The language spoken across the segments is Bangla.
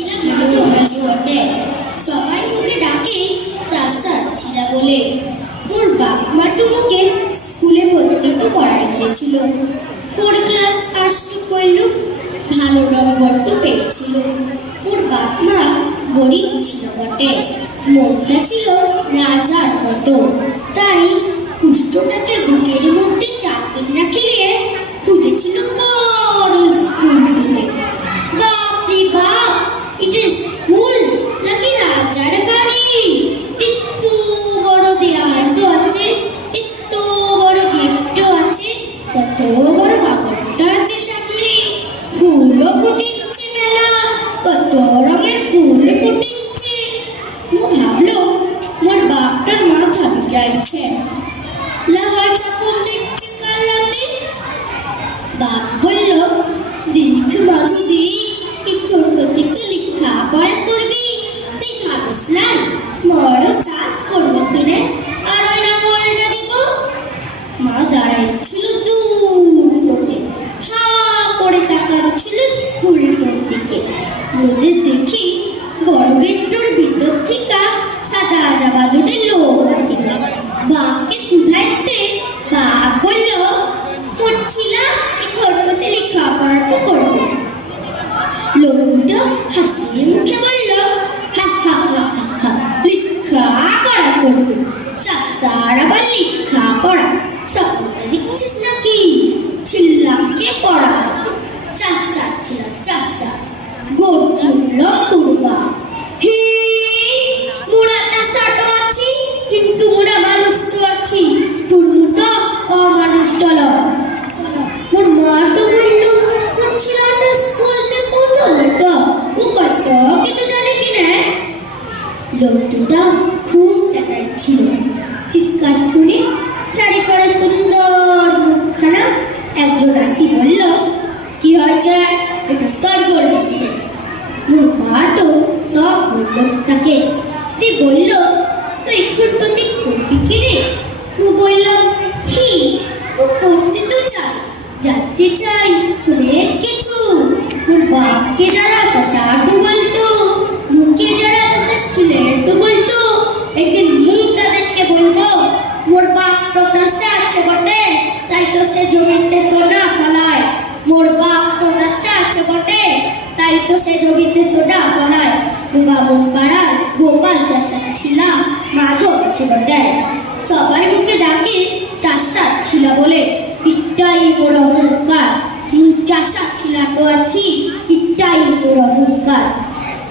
ছিলা মাতো হাজি বটে সবাই মুখে ডাকে চাষার ছিলা বলে। মোর বাপ মাটু মুখে স্কুলে ভর্তি তো করাই দিয়েছিল। ফোর ক্লাস আসটু করল, ভালো নম্বর তো পেয়েছিল। মোর বাপ মা গরিব ছিল বটে। মনটা ছিল রাজার মতো। ফুটিচ্ছে মেলা। কত রঙের ফুল ফুটিচ্ছে। মু ভাবলো মোর বাপটার মাথা বিগড়াইছে লাহার চাপন দেখছে দিকে মোদের দেখি বড় গেটটার ভিতর থেকে সাদা জামা দুটো লোক আসিল বাপকে শুধাইতে বাপ বলল মরছিলাম এ ঘরটাতে লেখাপড়াটা করব। লোক দুটো হাসিয়ে মুখে বলল হা হা হা হা হা লেখা পড়া করবে চাষার আবার লেখা পড়া স্বপ্নটা দেখছিস নাকি ছিল্লাকে পড়া হবে চাষা ছিল চাষা গর্জুল্ল মুড়বা হি, মুড়া চাষাটো আছি, কিন্তু মুড়া মানুষ তো আছি। তোর মতো অমানুষটা লয় মোর মা তো বলল মোর ছেলেটা স্কুলতে পৌঁছলো তো ও কত কিছু জানে লোক দুটা খুব চেঁচাচ্ছিল চিৎকার শুনে সব বলল তাকে সে বলল তুই খুঁড়পতি করবি কি রে? ও বললাম, হি, ও করতে তো চাই জানতে চাই অনেক কিছু। মোর বাপকে যারা চাষাটু বলতো মুখে যারা চাষার ছেলেটু বলতো একদিন মুখ তাদেরকে বলব মোর বাপ তো চাষে আছে বটে তাই তো সে জমিতে সোনা ফলায় মোর বাপ তো চাষে আছে বটে তাই তো সে জমিতে সোনা ফলায় বাবুর পাড়ার গোপাল চাষার ছিলা মাধব আছে বটে সবাই মুখে ডাকে, চাষা ছিল বলে। ইটাই অহংকার মুই চাষা ছিলাটো আছি। ইটাই অহংকার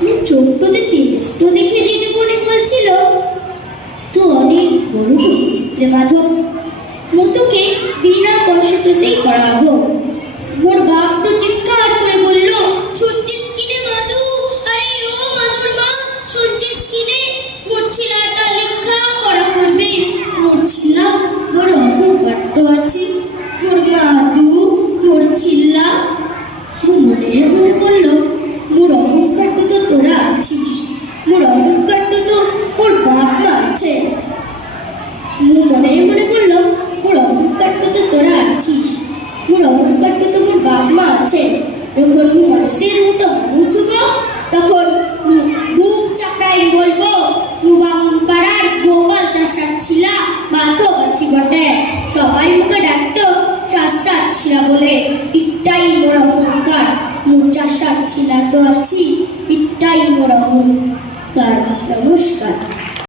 মুই ছোট্টতে তেজটো দেখে মনে বলছিল, তো অনেক বড় রে মাধব। মতুকে বিনা পয়সাটাতেই করাবো মোর বাপ তো চিৎকার করে বলল শুনছিস মোর বাপ আছে যখন মানুষের মতো মানুষ তখন বুক চাপড়াই বলব মু পাড়ার গোপাল চাষার ছিলা মাধব আছি বটে সবাই মুখে ডাকতো চাষার ছিলা বলে ইটাই মোর অহংকার মু চাষার ছিলা তো আছি ইটাই মোর অহংকার নমস্কার